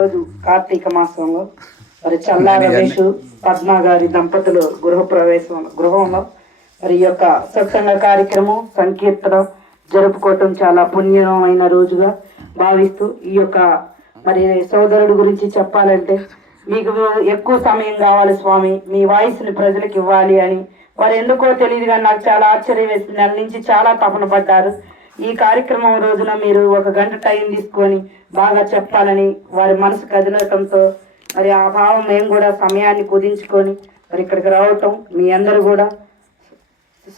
రోజు కార్తీక మాసంలో మరి చల్లా రమేష్ పద్మ గారి దంపతులు గృహ ప్రవేశం గృహంలో మరి ఈ యొక్క సత్సంగ కార్యక్రమం సంకీర్తనం జరుపుకోవటం చాలా పుణ్యమైన రోజుగా భావిస్తూ ఈ యొక్క మరి సోదరుడు గురించి చెప్పాలంటే మీకు ఎక్కువ సమయం కావాలి స్వామి మీ వాయిస్ని ప్రజలకు ఇవ్వాలి అని. వారు ఎందుకో తెలియదు కానీ నాకు చాలా ఆశ్చర్యం వేసింది. నెల నుంచి చాలా తపన పడ్డారు. ఈ కార్యక్రమం రోజున మీరు ఒక గంట టైం తీసుకొని బాగా చెప్పాలని వారి మనసు కదిలటంతో మరి ఆ భావం మేము కూడా సమయాన్ని కుదించుకొని మరి ఇక్కడికి రావటం మీ అందరూ కూడా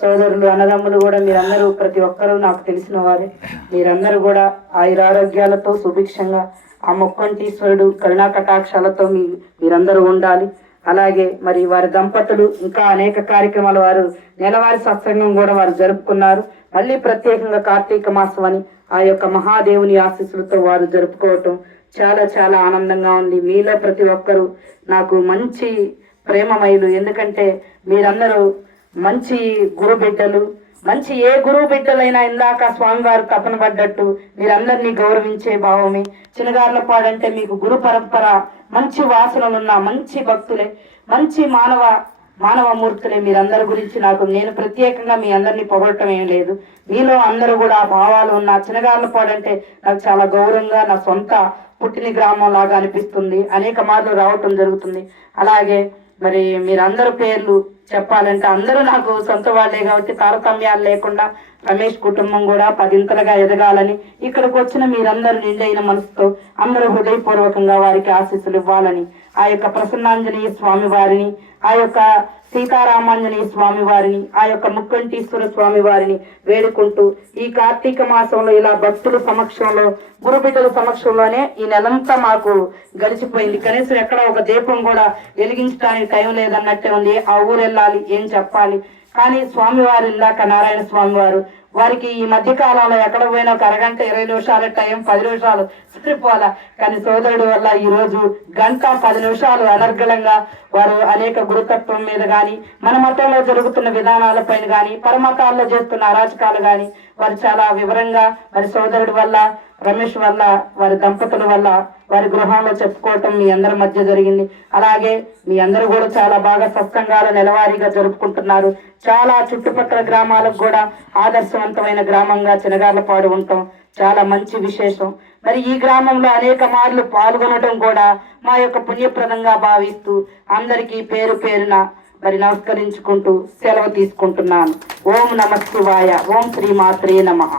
సోదరులు అన్నదమ్ములు కూడా మీరందరూ ప్రతి ఒక్కరూ నాకు తెలిసిన వారే. మీరందరూ కూడా ఆయురారోగ్యాలతో సుభిక్షంగా ఆ మొక్కంటీశ్వరుడు కరుణా కటాక్షాలతో మీ మీరందరూ ఉండాలి. అలాగే మరి వారి దంపతులు ఇంకా అనేక కార్యక్రమాలు వారు నెలవారి సత్సంగం కూడా వారు జరుపుకున్నారు. మళ్ళీ ప్రత్యేకంగా కార్తీక మాసం అని ఆ యొక్క మహాదేవుని ఆశీస్సులతో వారు జరుపుకోవటం చాలా చాలా ఆనందంగా ఉంది. మీలో ప్రతి ఒక్కరూ నాకు మంచి ప్రేమమయులు. ఎందుకంటే మీరందరూ మంచి గురు బిడ్డలు మంచి ఏ గురువు బిడ్డలైనా ఇందాక స్వామివారు తపన పడ్డట్టు మీరందరినీ గౌరవించే భావమే. చిన్నగారుల పాడంటే మీకు గురు పరంపర మంచి వాసనలున్న మంచి భక్తులే. మంచి మానవ మానవ మూర్తులే మీరందరి గురించి నాకు నేను ప్రత్యేకంగా మీ అందరినీ పొగడటం ఏం లేదు. మీలో అందరూ కూడా ఆ భావాలు ఉన్న చిన్నగారుల పాడంటే నాకు చాలా గౌరవంగా నా సొంత పుట్టిన గ్రామం లాగా అనిపిస్తుంది. అనేక మార్లు రావటం జరుగుతుంది. అలాగే మరి మీరందరూ పేర్లు చెప్పాలంటే అందరూ నాకు సొంత వాళ్ళే కాబట్టి తారతమ్యాలు లేకుండా రమేష్ కుటుంబం కూడా పదింతలుగా ఎదగాలని ఇక్కడికి వచ్చిన మీరందరూ నిండైన మనసుతో అందరూ హృదయపూర్వకంగా వారికి ఆశీస్సులు ఇవ్వాలని ఆ యొక్క ప్రసన్నాంజనేయ స్వామి వారిని ఆ యొక్క సీతారామాంజనేయ స్వామి వారిని ఆ యొక్క ముక్కంటీశ్వర స్వామి వారిని వేడుకుంటూ ఈ కార్తీక మాసంలో ఇలా భక్తుల సమక్షంలో గురుబిడ్డల సమక్షంలోనే ఈ నెలంతా మాకు గడిచిపోయింది. కనీసం ఎక్కడ ఒక దీపం కూడా వెలిగించడానికి టైం లేదన్నట్టే ఉంది. ఆ ఊరు వెళ్ళాలి ఏం చెప్పాలి? కానీ స్వామివారు ఇందాక నారాయణ స్వామి వారు వారికి ఈ మధ్య కాలంలో ఎక్కడ పోయినా ఒక అరగంట ఇరవై నిమిషాల టైం పది నిమిషాలు సరిపోవాలా? కానీ సోదరుడు వల్ల ఈ రోజు గంట పది నిమిషాలు అనర్గళంగా వారు అనేక గురుతత్వం మీద గాని మన మతంలో జరుగుతున్న విధానాలపైన గాని పరమతాల్లో చేస్తున్న అరాచకాలు గాని వారు చాలా వివరంగా వారి సోదరుడు వల్ల రమేష్ వల్ల వారి దంపతుల వల్ల వారి గృహంలో చెప్పుకోవటం మీ అందరి మధ్య జరిగింది. అలాగే మీ అందరూ కూడా చాలా బాగా సత్సంగాలు నెలవారీగా జరుపుకుంటున్నారు. చాలా చుట్టుపక్కల గ్రామాలకు కూడా ఆదర్శవంతమైన గ్రామంగా చినగార్లపాడు ఉంటాం. చాలా మంచి విశేషం. మరి ఈ గ్రామంలో అనేక మార్లు పాల్గొనడం కూడా మా యొక్క పుణ్యప్రదంగా భావిస్తూ అందరికీ పేరు పేరున మరి నమస్కరించుకుంటూ సెలవు తీసుకుంటున్నాను. ఓం నమ ఓం శ్రీ మాత్రే నమః.